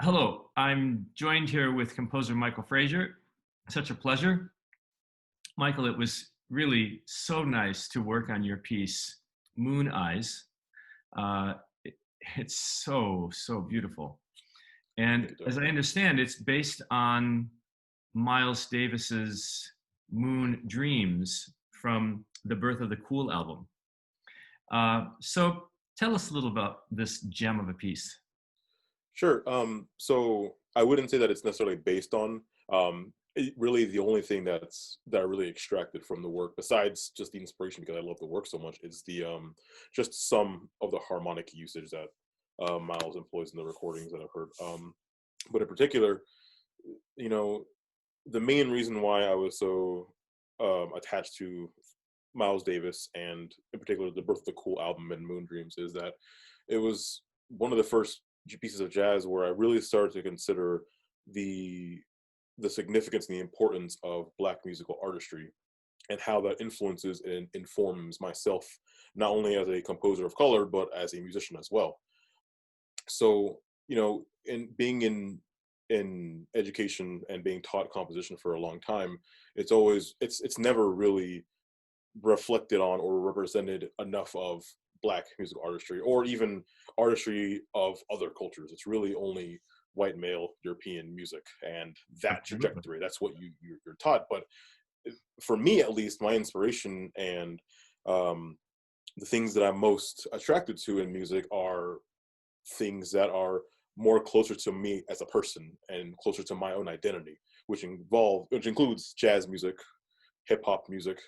Hello, I'm joined here with composer Michael Frazier. Such a pleasure. Michael, it was really so nice to work on your piece, Moon Eyes. Uh, it- it's so beautiful. Thank And you, Doug. as I understand, it's based on Miles Davis's Moon Dreams from the Birth of the Cool album. So tell us a little about this gem of a piece. Sure. So I wouldn't say that it's necessarily based on. Really, the only thing that I really extracted from the work, besides just the inspiration, because I love the work so much, is the just some of the harmonic usage that Miles employs in the recordings that I've heard. But in particular, you know, the main reason why I was so attached to Miles Davis and in particular the Birth of the Cool album and Moon Dreams is that it was one of the first pieces of jazz where I really started to consider the the significance and the importance of Black musical artistry and how that influences and informs myself not only as a composer of color but as a musician as well. So in being in education and being taught composition for a long time, it's never really reflected on or represented enough of Black musical artistry or even artistry of other cultures. It's really only white male European music and that Absolutely. trajectory. That's what you're taught. But for me, at least, my inspiration and um, the things that I'm most attracted to in music are things that are more closer to me as a person and closer to my own identity, which includes jazz music, hip hop music,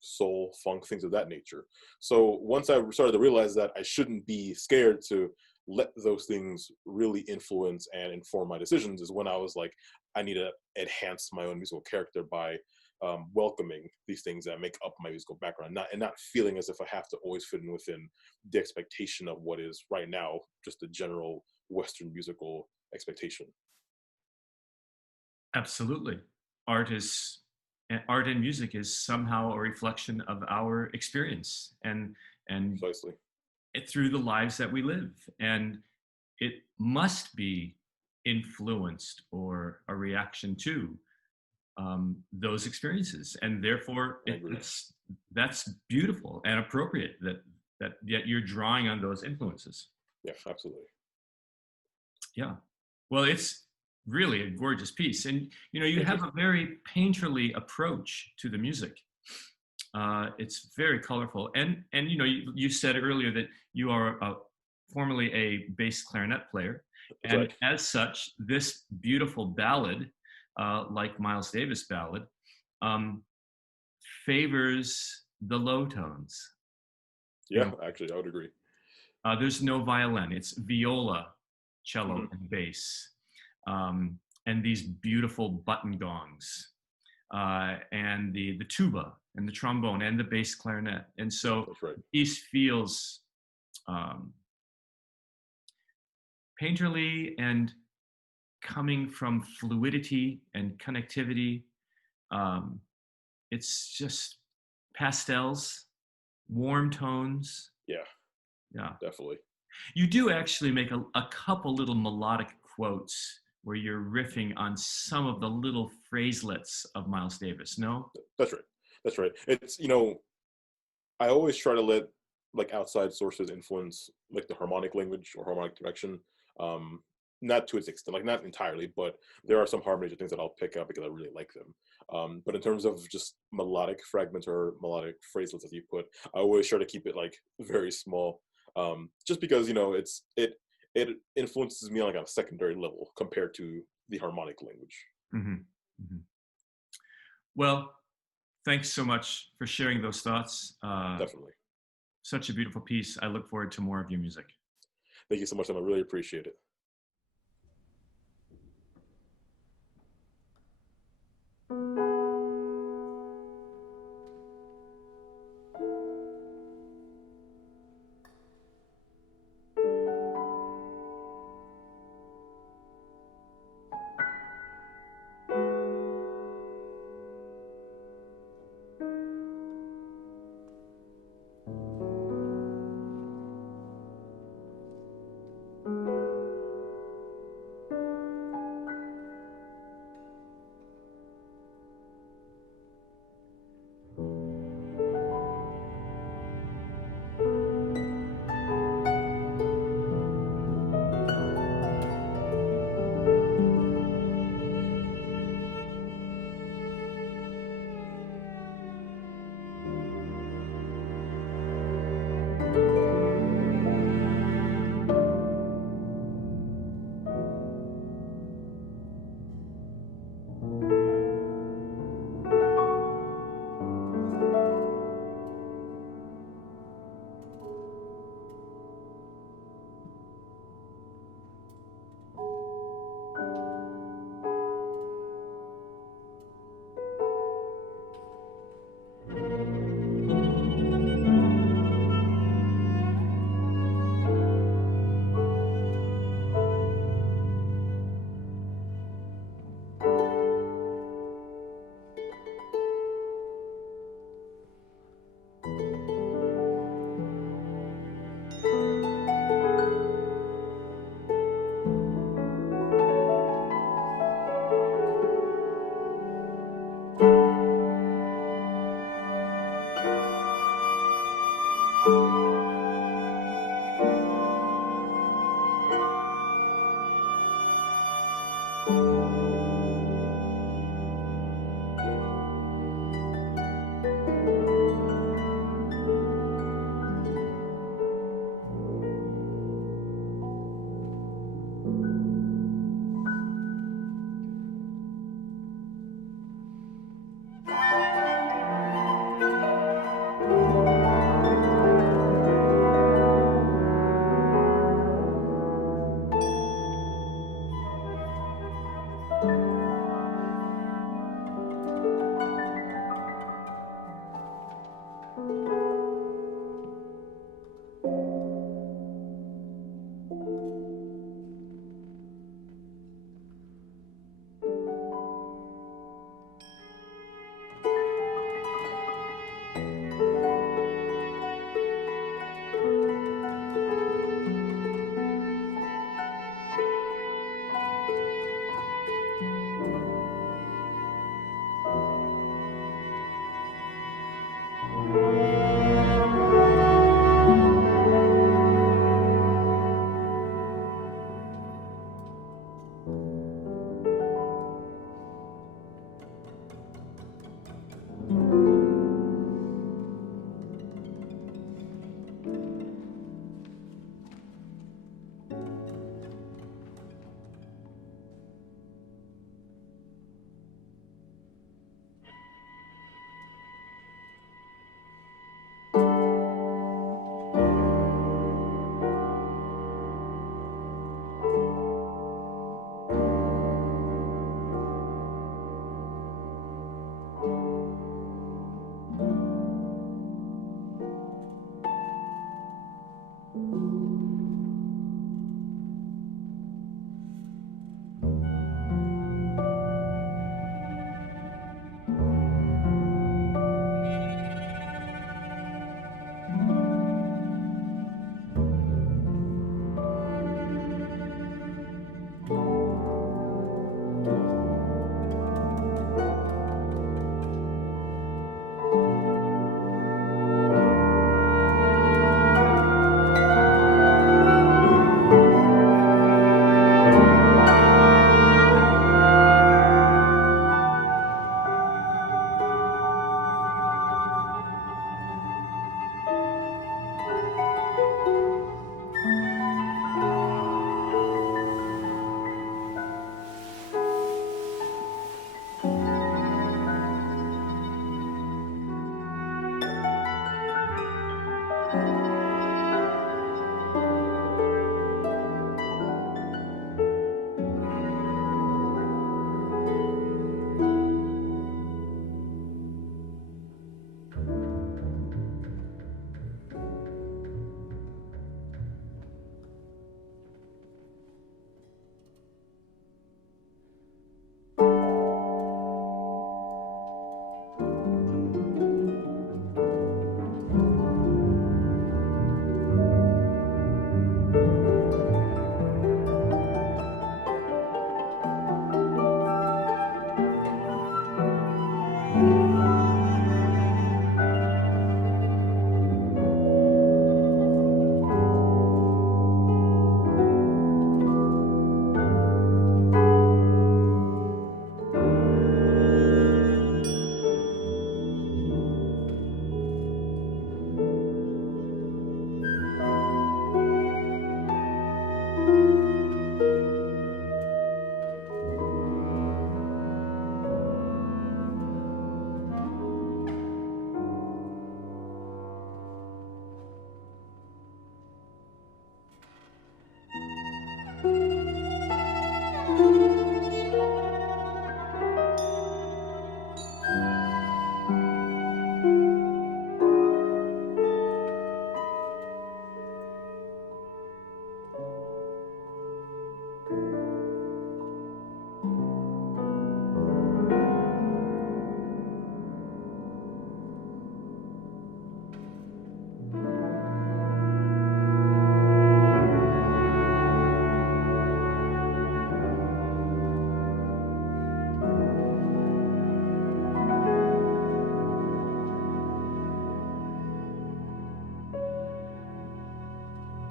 soul, funk, things of that nature. So once I started to realize that I shouldn't be scared to let those things really influence and inform my decisions, is when I was like, I need to enhance my own musical character by welcoming these things that make up my musical background, not feeling as if I have to always fit in within the expectation of what is right now just the general Western musical expectation. Absolutely. Art is art and music is somehow a reflection of our experience and Precisely. through the lives that we live, and it must be influenced or a reaction to those experiences, and therefore I agree. that's beautiful and appropriate that yet you're drawing on those influences. Yeah, absolutely. Yeah. Well, it's really a gorgeous piece. And, you Thank you. have a very painterly approach to the music. It's very colorful. And you said earlier that you are formerly a bass clarinet player. That's And right. as such, this beautiful ballad, like Miles Davis ballad, um, favors the low tones. You Yeah, know, actually, I would agree. there's no violin. It's viola, cello, Hmm. and bass, and these beautiful button gongs, and the tuba and the trombone and the bass clarinet. And so That's right. the piece feels um, painterly and coming from fluidity and connectivity. Um, it's just pastels, warm tones. Yeah, Yeah. definitely. You do actually make a couple little melodic quotes where you're riffing on some of the little phraselets of Miles Davis, no? That's right. That's right. It's I always try to let like outside sources influence like the harmonic language or harmonic direction. Um, not to its extent, like not entirely, but there are some harmonies or things that I'll pick up because I really like them. But in terms of just melodic fragments or melodic phraselets, as you put, I always try to keep it like very small, just because it influences me on like a secondary level compared to the harmonic language. Hmm. Hmm. Well, thanks so much for sharing those thoughts. Definitely. Such a beautiful piece. I look forward to more of your music. Thank you so much, Tim. I really appreciate it.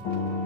you.